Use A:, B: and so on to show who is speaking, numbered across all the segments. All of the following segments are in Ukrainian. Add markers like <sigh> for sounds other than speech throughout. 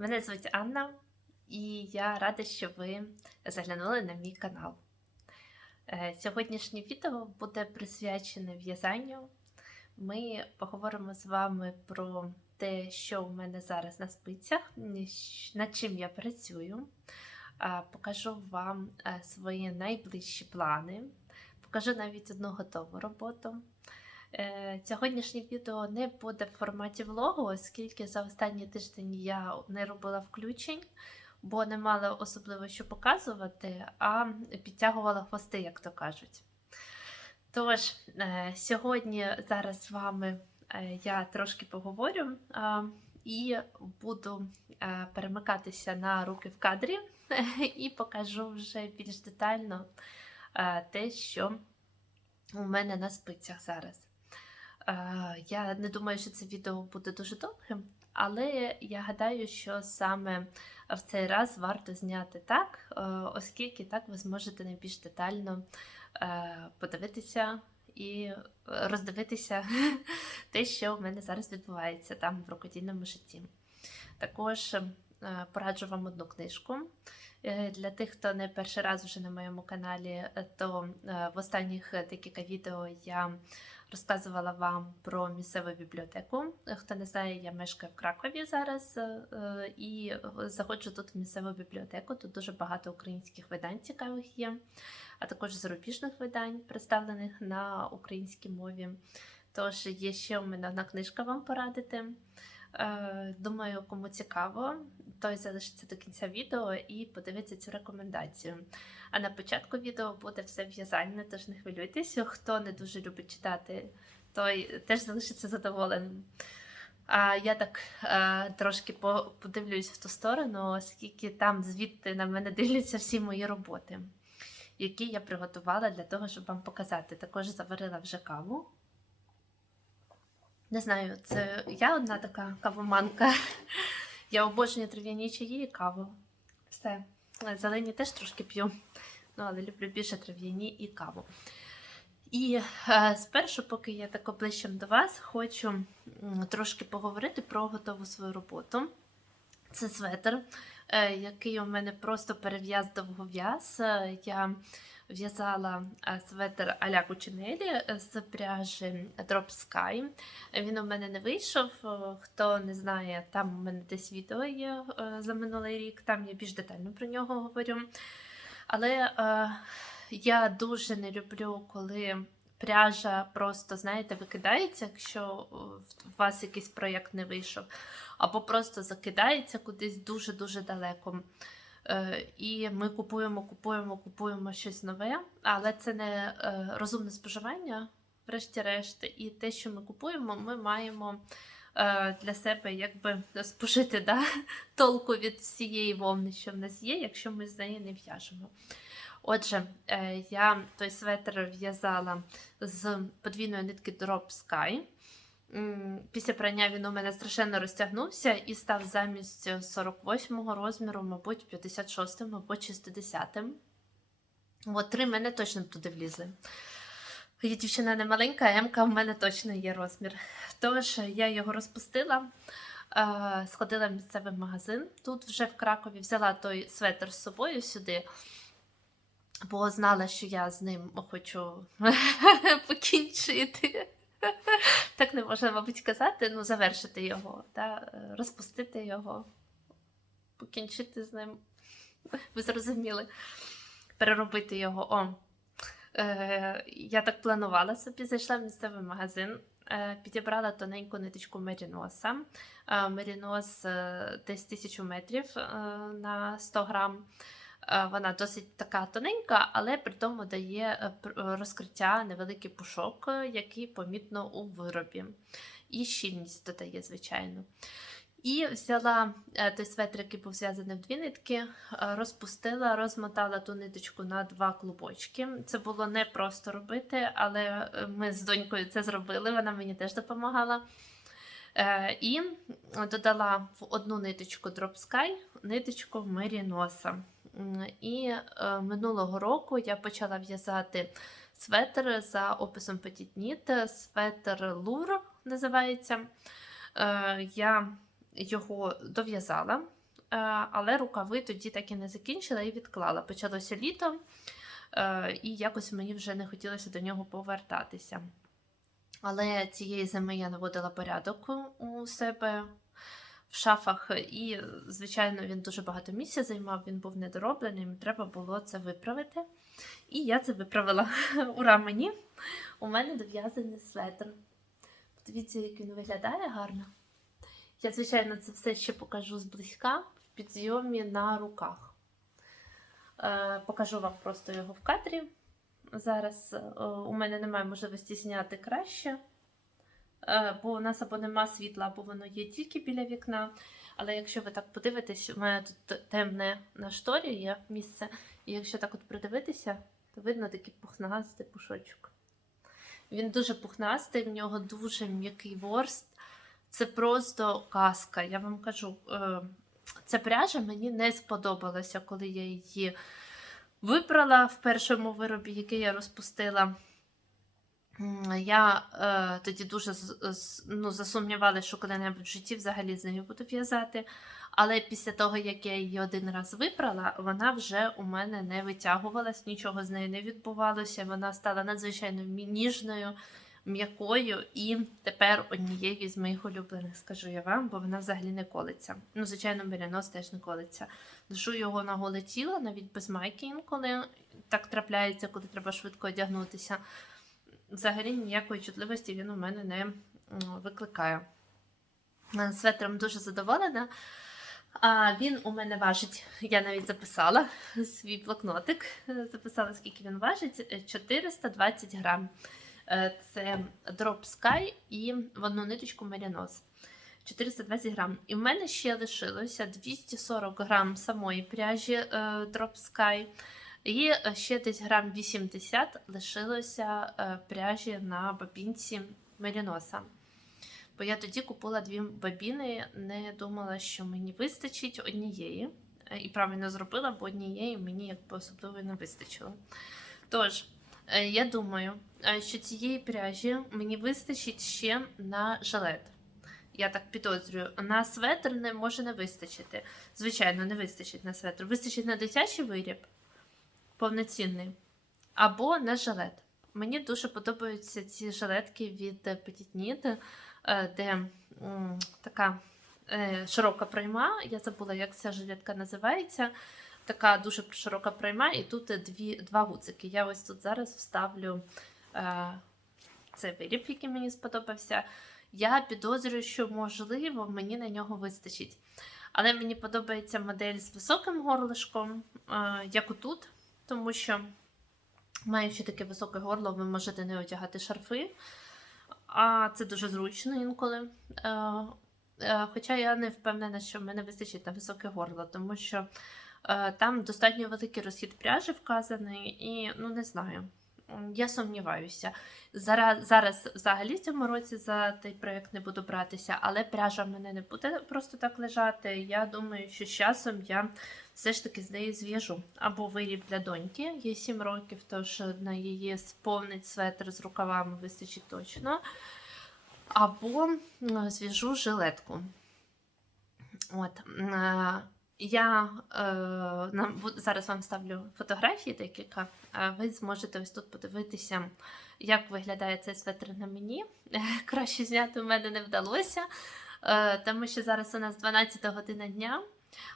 A: Мене звуть Анна, і я рада, що ви заглянули на мій канал. Е, Сьогоднішнє відео буде присвячене в'язанню. Ми поговоримо з вами про те, що у мене зараз на спицях, над чим я працюю. Е, Покажу вам е, свої найближчі плани, покажу навіть одну готову роботу. Е, Сьогоднішнє відео не буде в форматі влогу, оскільки за останній тиждень я не робила включень, бо не мала особливо що показувати, а підтягувала хвости, як то кажуть. Тож, е, сьогодні зараз з вами е, я трошки поговорю і буду перемикатися на руки в кадрі <laughs> і покажу вже більш детально те, що у мене на спицях зараз. Е, Я не думаю, що це відео буде дуже довгим, але я гадаю, що саме в цей раз варто зняти так, е, оскільки так ви зможете найбільш детально е, подивитися і роздивитися <laughs> те, що в мене зараз відбувається там в рукодільному житті. Також пораджу вам одну книжку. Е, Для тих, хто не перший раз вже на моєму каналі, е, то е, в останніх декілька відео я розказувала вам про місцеву бібліотеку. Хто не знає, я мешкаю в Кракові зараз і заходжу тут в місцеву бібліотеку. Тут дуже багато українських видань цікавих є, а також зарубіжних видань, представлених на українській мові. Тож є ще у мене одна книжка вам порадити. Думаю, кому цікаво, той залишиться до кінця відео і подивиться цю рекомендацію. А на початку відео буде все в'язання, тож не хвилюйтесь. Хто не дуже любить читати, той теж залишиться задоволеним. А я так е, трошки подивлюсь в ту сторону, оскільки там звідти на мене дивляться всі мої роботи, які я приготувала для того, щоб вам показати. Також заварила вже каву. Не знаю, це я одна така кавоманка. Я обожнюю трав'яні чаї і каву. Все. Зелені теж трошки п'ю, ну, але люблю більше трав'яні і каву. І е, спершу, поки я так ближчим до вас, хочу трошки поговорити про готову свою роботу. Це светр, е, який у мене просто перев'яз довгов'яз. Е, Я в'язала е, светр а-ля Кучинелі з пряжі Drop Sky. Він у мене не вийшов. Хто не знає, там у мене десь відео є за минулий рік, там я більш детально про нього говорю. Але я дуже не люблю, коли пряжа просто, знаєте, викидається, якщо у вас якийсь проєкт не вийшов, або просто закидається кудись дуже-дуже далеко. Е, І ми купуємо, купуємо, купуємо щось нове, але це не е, розумне споживання, врешті-решт. І те, що ми купуємо, ми маємо для себе якби спожити да? <laughs> толку від всієї вовни, що в нас є, якщо ми з неї не в'яжемо. Отже, е, я той светр в'язала з подвійної нитки Drop Sky. Після прання він у мене страшенно розтягнувся і став замість 48-го розміру, мабуть, 56-м або 60-м. От три мене точно туди влізли. Я дівчина не маленька, М-ка в мене точно є розмір. Тож я його розпустила, е, сходила в місцевий магазин. Тут вже в Кракові взяла той светр з собою сюди, бо знала, що я з ним хочу <laughs> покінчити. Так не можна, мабуть, казати, ну, завершити його, е, розпустити його, покінчити з ним. Ви зрозуміли, переробити його. О. Е, я так планувала собі, зайшла в місцевий магазин, е, підібрала тоненьку ниточку Меріноса. Е, Мерінос е, десь 1000 метрів на 100 грам. Вона досить така тоненька, але при тому дає розкриття невеликий пушок, який помітно у виробі. І щільність додає, звичайно. І взяла е, той светр, який був зв'язаний в дві нитки, е, розпустила, розмотала ту ниточку на два клубочки. Це було не просто робити, але е, ми з донькою це зробили, вона мені теж допомагала. І додала в одну ниточку Drop Sky, ниточку Меріноса. І минулого року я почала в'язати светр за описом Petit Knit, светр Лур називається. Я його дов'язала. але рукави тоді так і не закінчила і відклала. Почалося літо, е, і якось мені вже не хотілося до нього повертатися. Але цієї зими я наводила порядок у- у себе в шафах, і, звичайно, він дуже багато місця займав, він був недороблений, треба було це виправити. І я це виправила. <laughs> Ура мені! У мене дов'язаний светр. Подивіться, як він виглядає гарно. Я, звичайно, це все ще покажу зблизька в підйомі на руках. Е, покажу вам просто його в кадрі. Зараз е, у мене немає можливості зняти краще, е, бо у нас або нема світла, або воно є тільки біля вікна. Але якщо ви так подивитесь, у мене тут темне на шторі є місце, і якщо так от придивитися, то видно такий пухнастий пушочок. Він дуже пухнастий, в нього дуже м'який ворст. Це просто казка. Я вам кажу, е, ця пряжа мені не сподобалася, коли я її випрала в першому виробі, який я розпустила. Я е, тоді дуже ну, засумнівалася, що коли-небудь в житті взагалі з нею буду в'язати. Але після того, як я її один раз випрала, вона вже у мене не витягувалась, нічого з нею не відбувалося. Вона стала надзвичайно ніжною, м'якою і тепер однією з моїх улюблених, скажу я вам, бо вона взагалі не колиться. Ну, звичайно, мерінос теж не колиться. Ношу його на голе тіло, навіть без майки інколи так трапляється, коли треба швидко одягнутися. Взагалі ніякої чутливості він у мене не викликає. Е, Светром дуже задоволена. А він у мене важить, я навіть записала свій блокнотик, е, записала, скільки він важить: е, 420 грам. Е, Це Drop Sky і в одну ниточку Merino's. 420 грам. І в мене ще лишилося 240 грам самої пряжі е, Drop Sky. І е, ще десь грам 80 лишилося пряжі на бабінці Меріноса. Бо я тоді купила дві бабіни, не думала, що мені вистачить однієї. І правильно зробила, бо однієї мені якби особливо не вистачило. Тож, я думаю, е, що цієї пряжі мені вистачить ще на жилет. Я так підозрюю, на светр не може не вистачити. Звичайно, не вистачить на светр. Вистачить на дитячий виріб, повноцінний, або на жилет. Мені дуже подобаються ці жилетки від е, Petit Knit, е, де така е, широка пройма. Я забула, як ця жилетка називається. Така дуже широка пройма, і тут е, дві, два гуцики. Я ось тут зараз вставлю е, цей виріб, який мені сподобався. Я підозрюю, що можливо мені на нього вистачить. Але мені подобається модель з високим горлишком, е, як отут, тому що, маючи таке високе горло, ви можете не одягати шарфи. А це дуже зручно інколи. Е, е, Хоча я не впевнена, що в мене вистачить на високе горло, тому що там достатньо великий розхід пряжі вказаний, і ну не знаю. Я сумніваюся. Зараз, зараз взагалі в цьому році за цей проєкт не буду братися, але пряжа в мене не буде просто так лежати. Я думаю, що з часом я все ж таки з неї зв'яжу. Або виріб для доньки, їй 7 років, тож на її сповнить светр з рукавами вистачить точно. Або зв'яжу жилетку. От. Я е, нам, зараз вам ставлю фотографії декілька. Ви зможете ось тут подивитися, як виглядає цей светр на мені. <laughs> Краще зняти в мене не вдалося, е, тому що зараз у нас 12 година дня.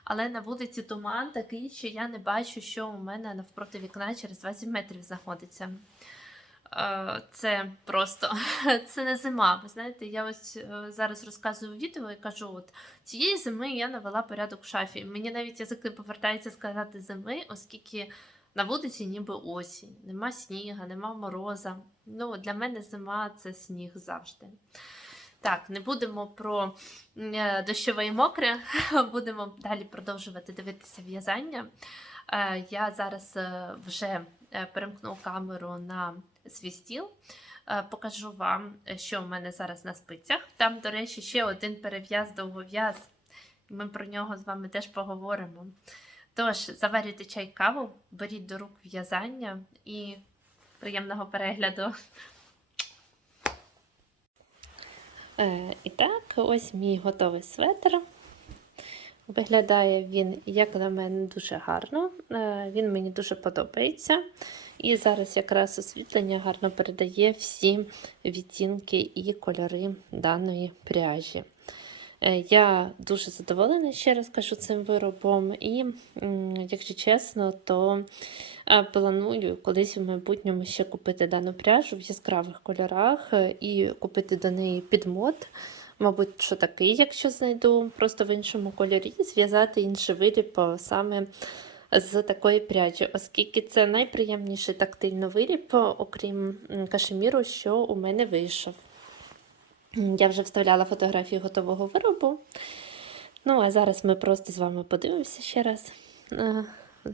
A: Але на вулиці туман такий, що я не бачу, що у мене навпроти вікна через 20 метрів знаходиться. Е, Це просто <laughs> це не зима. Ви знаєте, я ось е, зараз розказую відео і кажу: от цієї зими я навела порядок в шафі. Мені навіть язик не повертається сказати зими, оскільки на вулиці ніби осінь. Нема сніга, нема мороза. Ну, для мене зима це сніг завжди. Так, не будемо про е, дощове і мокре, <laughs> будемо далі продовжувати дивитися в'язання. Я зараз вже перемкну камеру на свій. Е, Покажу вам, е, що в мене зараз на спицях. Там, до речі, ще один перев'яз довгов'яз. Ми про нього з вами теж поговоримо. Тож, заварюйте чай каву, беріть до рук в'язання і приємного перегляду. Е, і так, ось мій готовий светр. Виглядає він, як на мене, дуже гарно. Він мені дуже подобається. І зараз якраз освітлення гарно передає всі відтінки і кольори даної пряжі. Е, Я дуже задоволена, ще раз кажу, цим виробом. І, якщо чесно, то е, планую колись в майбутньому ще купити дану пряжу в яскравих кольорах е, і купити до неї підмот. Мабуть, що такий, якщо знайду просто в іншому кольорі, зв'язати інший виріб саме з такої пряжі, оскільки це найприємніший тактильний виріб, окрім кашеміру, що у мене вийшов. Я вже вставляла фотографію готового виробу. Ну, а зараз ми просто з вами подивимося ще раз е,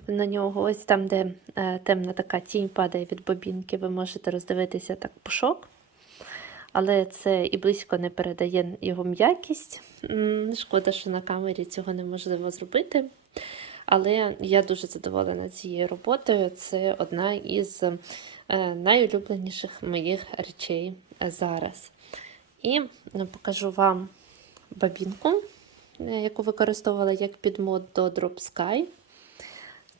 A: на нього. Ось там, де е, темна така тінь падає від бобінки, ви можете роздивитися так пушок. Але це і близько не передає його м'якість. Шкода, що на камері цього неможливо зробити. Але я дуже задоволена цією роботою. Це одна із е, найулюбленіших моїх речей зараз. І ну, покажу вам бабінку, е, яку використовувала як підмод до Drop Sky.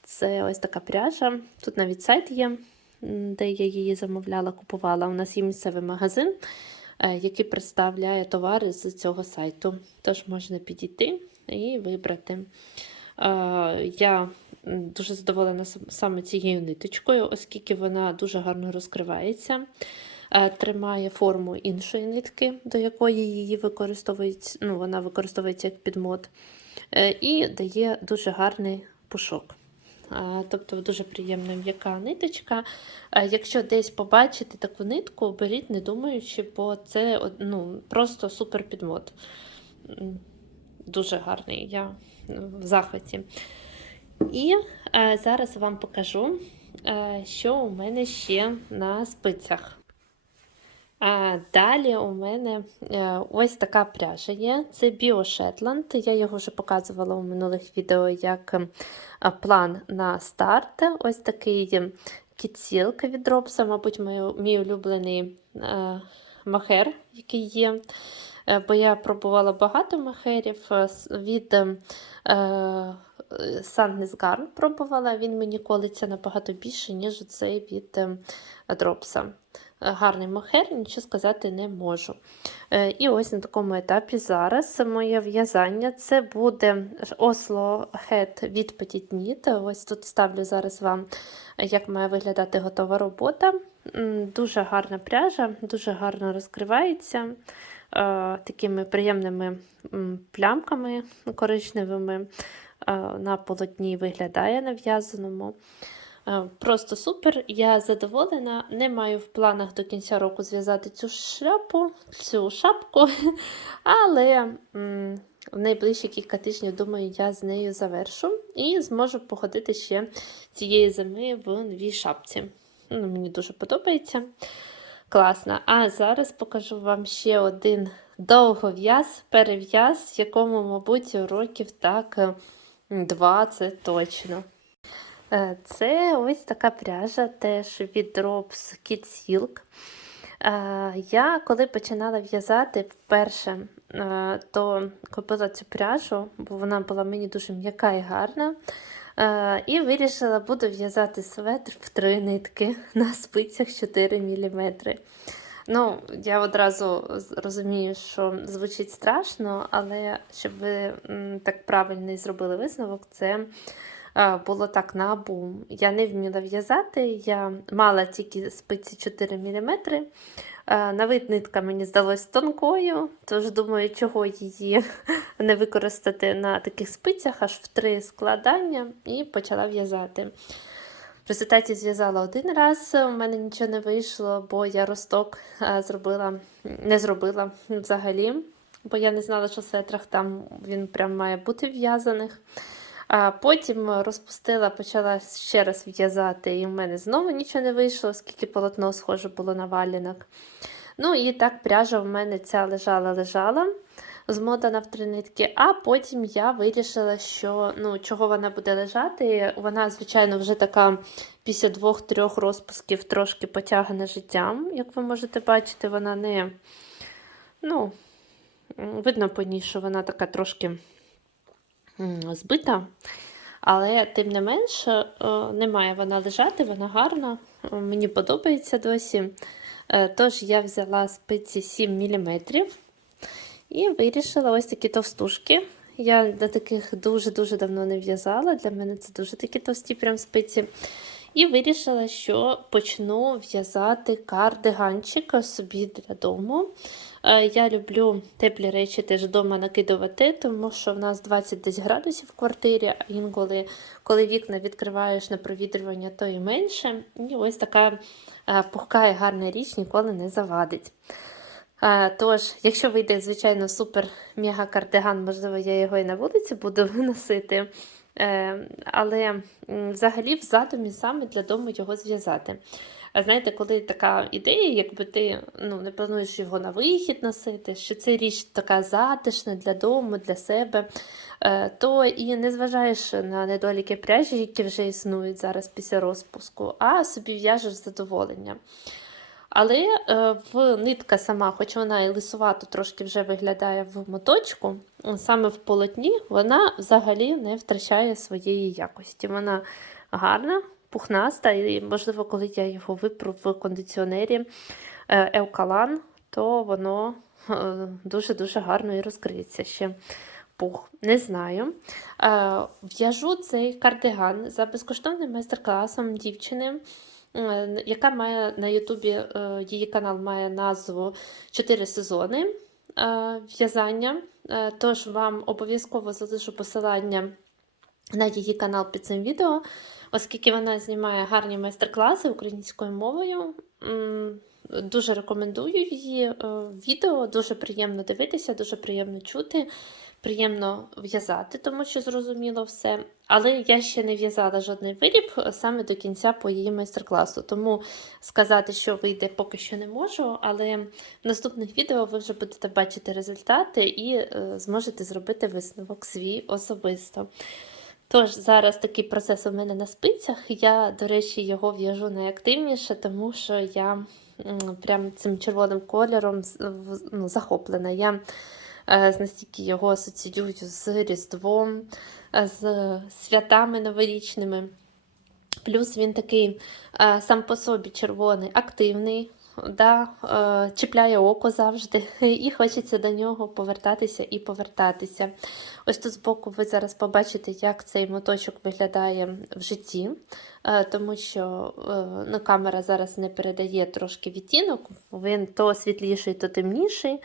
A: Це ось така пряжа. Тут навіть сайт є, де я її замовляла, купувала. У нас є місцевий магазин, е, який представляє товари з цього сайту. Тож можна підійти і вибрати. Е, Я дуже задоволена саме цією ниточкою, оскільки вона дуже гарно розкривається, е, тримає форму іншої нитки, до якої її використовують, ну, вона використовується як підмот, е, і дає дуже гарний пушок. Тобто дуже приємна м'яка ниточка. Якщо десь побачите таку нитку, беріть, не думаючи, бо це ну, просто супер підмот. Дуже гарний, я в захваті. І е, зараз вам покажу, е, що у мене ще на спицях. А далі у мене е, ось така пряжа є. Це Shetland. Я його вже показувала у минулих відео як е, план на старт. Ось такий кіцілка від Робса, мабуть, мій, мій улюблений е, махер, який є. Е, Бо я пробувала багато махерів е, від е, Sandnes Garn пробувала. Він мені колиться набагато більше, ніж цей від е, Дропса. Е, Гарний мохер, нічого сказати не можу. Е, І ось на такому етапі зараз моє в'язання це буде Oslo Head від Petit. Ось тут ставлю зараз вам, е, як має виглядати готова робота. Дуже гарна пряжа, дуже гарно розкривається е, такими приємними плямками коричневими. е, На полотні виглядає на в'язаному. Е, Просто супер. Я задоволена. Не маю в планах до кінця року зв'язати цю шляпу, цю шапку, <laughs> але в найближчі кілька тижнів, думаю, я з нею завершу і зможу походити ще цієї зими в новій шапці. Ну, мені дуже подобається. Класно. А зараз покажу вам ще один довгов'яз, перев'яз, якому, мабуть, років так е, 20 точно. Е, Це ось така пряжа теж від Drops Kid Silk. Е, Я коли починала в'язати вперше, е, то купила цю пряжу, бо вона була мені дуже м'яка і гарна. Е, І вирішила, буду в'язати светр в три нитки <laughs> на спицях 4 мм. Ну, я одразу розумію, що звучить страшно, але щоб ви так правильно і зробили висновок, це було так на бум. Я не вміла в'язати, я мала тільки спиці 4 мм. На вид нитка мені здалась тонкою, тож думаю, чого її <laughs> не використати на таких спицях аж в три складання і почала в'язати. В результаті зв'язала один раз, у мене нічого не вийшло, бо я росток е, зробила, не зробила взагалі, бо я не знала, що в сетрах там він прям має бути в'язаних. А потім розпустила, почала ще раз в'язати, і в мене знову нічого не вийшло, оскільки полотно схоже було на валянок. Ну і так пряжа в мене ця лежала-лежала, змотана в три нитки, а потім я вирішила, що ну, чого вона буде лежати. Вона, звичайно, вже така після двох-трьох розпусків трошки потягне життям. Як ви можете бачити, вона не, ну, видно по ній, що вона така трошки збита. Але тим не менше, е, не має вона лежати, вона гарна. Мені подобається досі. Е, Тож я взяла спиці 7 мм і вирішила ось такі товстушки. Я до таких дуже-дуже давно не в'язала. Для мене це дуже такі товсті прям спиці. І вирішила, що почну в'язати кардиганчик собі для дому. Е, Я люблю теплі речі теж вдома накидувати, тому що в нас 20 десь градусів в квартирі, а інколи, коли вікна відкриваєш на провітрювання, то і менше. І ось така е, пухка і гарна річ ніколи не завадить. Е, Тож, якщо вийде, звичайно, супер мега кардиган, можливо, я його і на вулиці буду <laughs> носити. Е, Але взагалі в задумі саме для дому його зв'язати. А знаєте, коли така ідея, якби ти ну, не плануєш його на вихід носити, що це річ така затишна для дому, для себе, е, то і не зважаєш на недоліки пряжі, які вже існують зараз після розпуску, а собі в'яжеш з задоволенням. Але е, в нитка сама, хоч вона і лисувато трошки вже виглядає в моточку, саме в полотні вона взагалі не втрачає своєї якості. Вона гарна, пухнаста, і, можливо, коли я його випру в кондиціонері Евкалан, то воно е, дуже-дуже гарно і розкриється ще. Пух, не знаю. Е, В'яжу цей кардиган за безкоштовним майстер-класом дівчини, яка має на Ютубі е, її канал має назву 4 сезони е, в'язання. Е, Тож вам обов'язково залишу посилання на її канал під цим відео, оскільки вона знімає гарні майстер-класи українською мовою. Дуже рекомендую її е, відео, дуже приємно дивитися, дуже приємно чути, приємно в'язати, тому що зрозуміло все. Але я ще не в'язала жодний виріб е, саме до кінця по її майстер-класу. Тому сказати, що вийде, поки що не можу. Але в наступних відео ви вже будете бачити результати і е, зможете зробити висновок свій особисто. Тож, зараз такий процес у мене на спицях. Я, до речі, його в'яжу найактивніше, тому що я прям цим червоним кольором ну, захоплена. Я настільки його асоціюю з Різдвом, е, з святами новорічними. Плюс він такий е, сам по собі червоний, активний, да, е, чіпляє око завжди, і хочеться до нього повертатися і повертатися. Ось тут збоку ви зараз побачите, як цей моточок виглядає в житті, е, тому що е, ну, камера зараз не передає трошки відтінок, він то світліший, то темніший.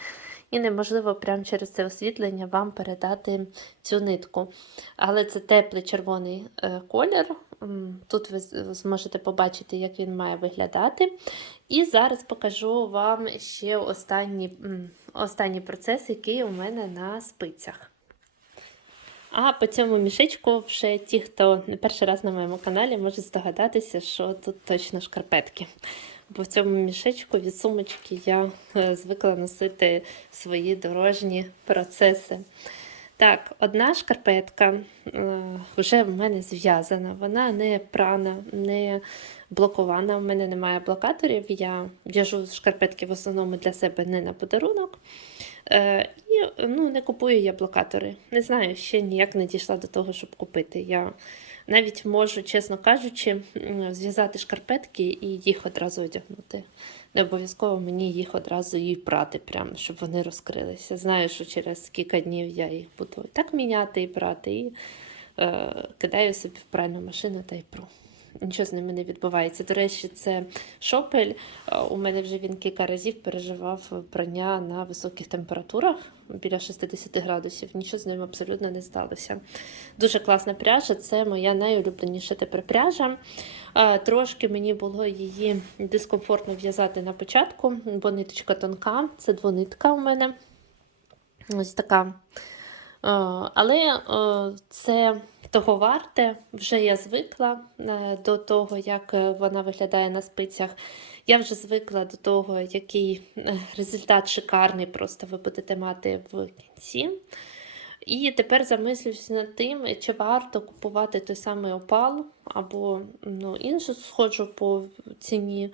A: І неможливо прямо через це освітлення вам передати цю нитку. Але це теплий червоний е, колір. Тут ви зможете побачити, як він має виглядати. І зараз покажу вам ще останній, останній процес, який у мене на спицях. А по цьому мішечку вже ті, хто не перший раз на моєму каналі, можуть здогадатися, що тут точно шкарпетки. Бо в цьому мішечку від сумочки я е, звикла носити свої дорожні процеси. Так, одна шкарпетка е, вже в мене зв'язана, вона не прана, не блокована. У мене немає блокаторів. Я в'яжу шкарпетки в основному для себе не на подарунок. Е, і ну, не купую я блокатори. Не знаю, ще ніяк не дійшла до того, щоб купити. Я навіть можу, чесно кажучи, зв'язати шкарпетки і їх одразу одягнути. Не обов'язково мені їх одразу і прати, прямо, щоб вони розкрилися. Знаю, що через кілька днів я їх буду так міняти і прати, і е, кидаю собі в пральну машину та й пру. Нічого з ними не відбувається. До речі, це шопель. Е, У мене вже він кілька разів переживав прання на високих температурах біля 60 градусів. Нічого з ним абсолютно не сталося. Дуже класна пряжа, це моя найулюбленіша тепер пряжа. Е, Трошки мені було її дискомфортно в'язати на початку, бо ниточка тонка, це двонитка у мене. Ось така. Е, Але е, це того варте. Вже я звикла е, до того, як вона виглядає на спицях. Я вже звикла до того, який результат шикарний просто ви будете мати в кінці. І тепер замислююся над тим, чи варто купувати той самий опал або ну, іншу схожу по ціні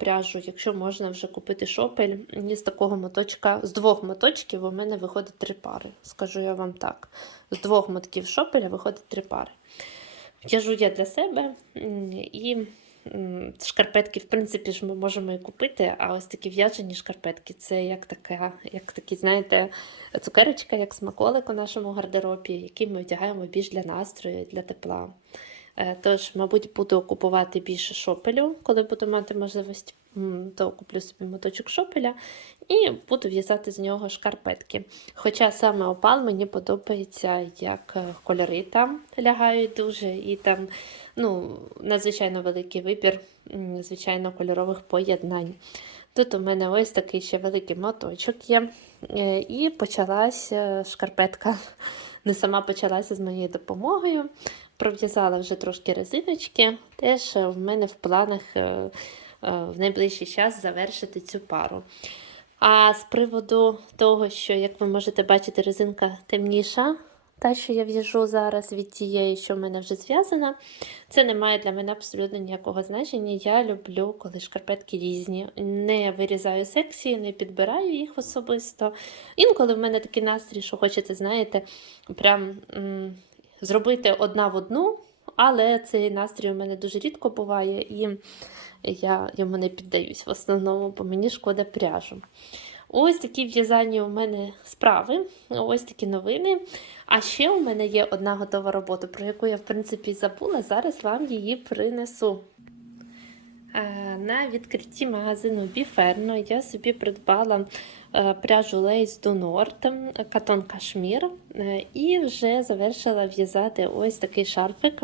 A: пряжу, якщо можна вже купити шопель, з такого моточка, з двох моточків у мене виходить три пари. Скажу я вам так. З двох мотків шопеля виходить три пари. В'яжу я для себе і шкарпетки, в принципі, ж ми можемо і купити, а ось такі в'яжені шкарпетки це як така, як такі, знаєте, цукерочка, як смаколик у нашому гардеробі, який ми одягаємо більш для настрою, для тепла. Е, Тож, мабуть, буду купувати більше шопелю, коли буду мати можливість, то куплю собі моточок шопеля і буду в'язати з нього шкарпетки. Хоча саме опал мені подобається, як е, кольори там лягають дуже, і там ну, надзвичайно великий вибір, звичайно, кольорових поєднань. Тут у мене ось такий ще великий моточок є. Е, І почалася шкарпетка. <laughs> Не сама почалася з моєю допомогою. Пров'язала вже трошки резиночки. Теж е, в мене в планах е, е, в найближчий час завершити цю пару. А з приводу того, що, як ви можете бачити, резинка темніша, та, що я в'яжу зараз від тієї, що в мене вже зв'язана, це не має для мене абсолютно ніякого значення. Я люблю, коли шкарпетки різні. Не вирізаю секції, не підбираю їх особисто. Інколи в мене такий настрій, що хочете, знаєте, прям м, зробити одна в одну, але цей настрій у мене дуже рідко буває, і я йому не піддаюсь в основному, бо мені шкода пряжу. Ось такі в'язання у мене справи, ось такі новини. А ще у мене є одна готова робота, про яку я, в принципі, забула. Зараз вам її принесу. Е, На відкритті магазину Біферно я собі придбала е, пряжу do Nord, катон кашмір, е, і вже завершила в'язати ось такий шарфик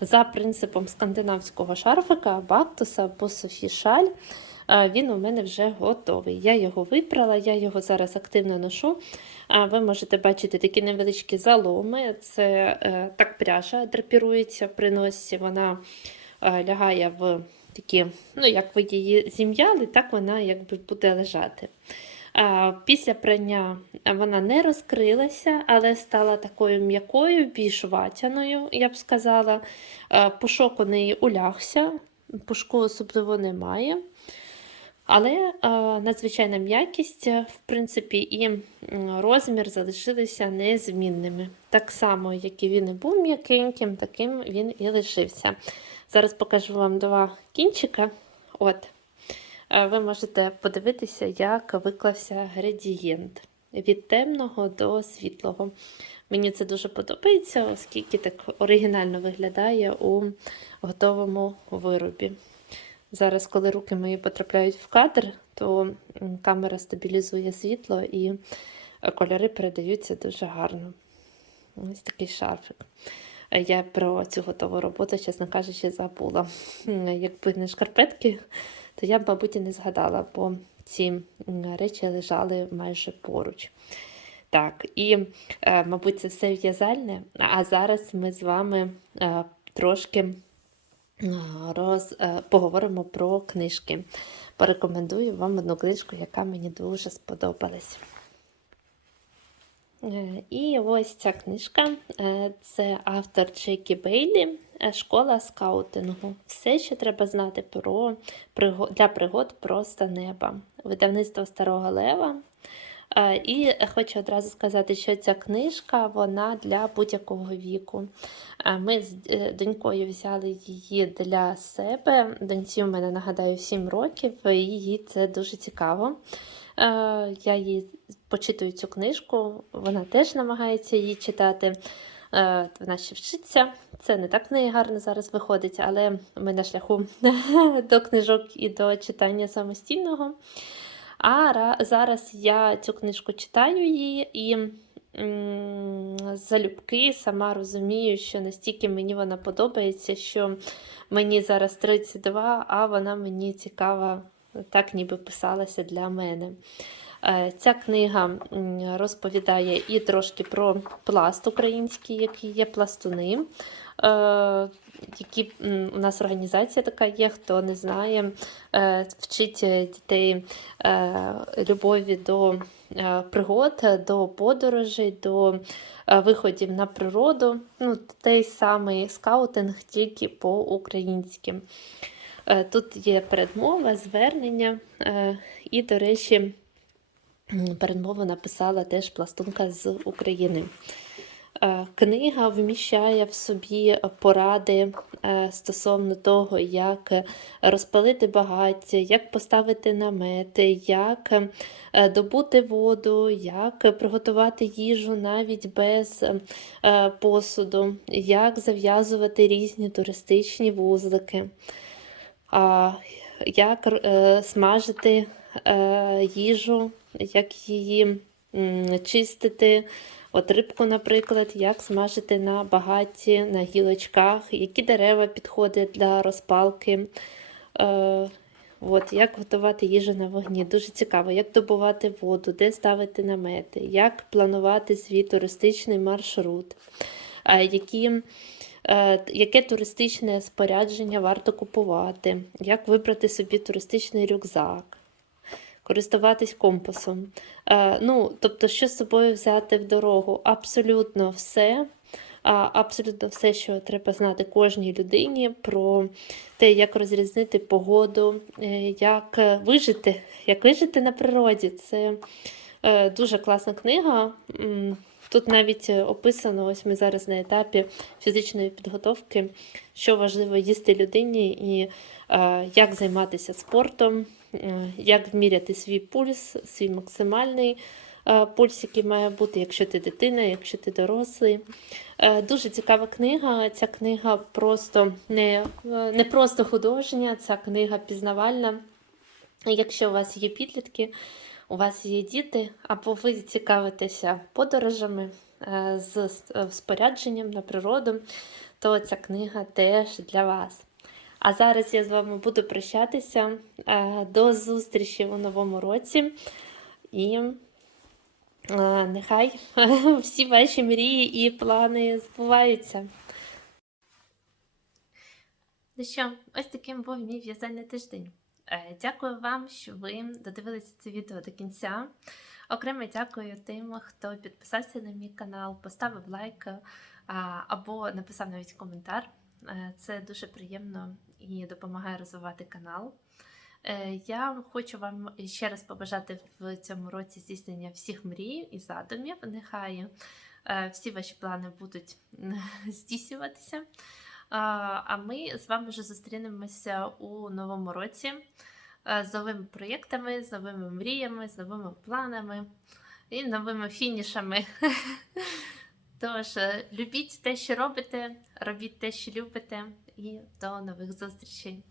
A: за принципом скандинавського шарфика Бактуса або Софі Шаль. Е, Він у мене вже готовий. Я його випрала, я його зараз активно ношу. Ви можете бачити такі невеличкі заломи. Це так пряжа драпірується при носі. Вона лягає в такі, ну як ви її зім'яли, так вона якби буде лежати. Після прання вона не розкрилася, але стала такою м'якою, більш ватяною, я б сказала. Пушок у неї улягся, пушку особливо немає. Але надзвичайна м'якість, в принципі, і розмір залишилися незмінними. Так само, як і він і був м'якеньким, таким він і лишився. Зараз покажу вам два кінчика. От. Е, Ви можете подивитися, як виклався градієнт від темного до світлого. Мені це дуже подобається, оскільки так оригінально виглядає у готовому виробі. Зараз, коли руки мої потрапляють в кадр, то камера стабілізує світло і е, кольори передаються дуже гарно. Ось такий шарфик. Я про цю готову роботу, чесно кажучи, забула. Якби не шкарпетки, то я б, мабуть, і не згадала, бо ці речі лежали майже поруч. Так, і, е, мабуть, це все в'язальне. А зараз ми з вами е, трошки роз, е, поговоримо про книжки. Порекомендую вам одну книжку, яка мені дуже сподобалась. Е, І ось ця книжка е, це автор Джекі Бейлі, е, Школа скаутингу. Все, що треба знати про для пригод просто неба. Видавництво Старого Лева. І хочу одразу сказати, що ця книжка вона для будь-якого віку. Ми з донькою взяли її для себе. Доньці у мене нагадаю 7 років, і їй це дуже цікаво. Е, Я їй почитую цю книжку, вона теж намагається її читати. Е, Вона ще вчиться. Це не так в неї гарно зараз виходить, але ми на шляху <laughs> до книжок і до читання самостійного. А зараз я цю книжку читаю її і залюбки сама розумію, що настільки мені вона подобається, що мені зараз 32, а вона мені цікава, так ніби писалася для мене. Е, Ця книга розповідає і трошки про пласт український, які є пластуни. Е, Які у нас організація така є, хто не знає, е, вчить дітей любові до пригод, до подорожей, до виходів на природу. Ну, той самий скаутинг, тільки по-українськи. Е, Тут є передмова, звернення, е, і, до речі, передмову написала теж пластунка з України. Е, Книга вміщає в собі поради стосовно того, як розпалити багаття, як поставити намети, як добути воду, як приготувати їжу навіть без посуду, як зав'язувати різні туристичні вузлики, як е, смажити е, їжу, як її чистити. От рибку, наприклад, як смажити на багатті, на гілочках, які дерева підходять для розпалки. Е, от, як готувати їжу на вогні. Дуже цікаво, як добувати воду, де ставити намети, як планувати свій туристичний маршрут, які, яке туристичне спорядження варто купувати, як вибрати собі туристичний рюкзак. Користуватись компасом. Е, ну, тобто, що з собою взяти в дорогу? Абсолютно все. Абсолютно все, що треба знати кожній людині про те, як розрізнити погоду, е, як е, вижити, як вижити на природі. Це е, дуже класна книга. Тут навіть е, описано, ось ми зараз на етапі фізичної підготовки, що важливо їсти людині і е, як займатися спортом, е, як вміряти свій пульс, свій максимальний пульс, який має бути, якщо ти дитина, якщо ти дорослий. Дуже цікава книга. Ця книга просто не, не просто художня, ця книга пізнавальна. Якщо у вас є підлітки, у вас є діти, або ви цікавитеся подорожами е, з спорядженням на природу, то ця книга теж для вас. А зараз я з вами буду прощатися. Е, До зустрічі у новому році. І е, нехай <laughs> всі ваші мрії і плани збуваються. Ну що, ось таким був мій в'язальний тиждень. Е, Дякую вам, що ви додивилися це відео до кінця. Окремо дякую тим, хто підписався на мій канал, поставив лайк або написав навіть коментар. Е, Це дуже приємно і допомагає розвивати канал. Е, Я хочу вам ще раз побажати в цьому році здійснення всіх мрій і задумів. Нехай е, всі ваші плани будуть <laughs> здійснюватися. А ми з вами вже зустрінемося у новому році е, з новими проєктами, з новими мріями, з новими планами і новими фінішами. <laughs> Тож, е, любіть те, що робите, робіть те, що любите, і до нових зустрічей.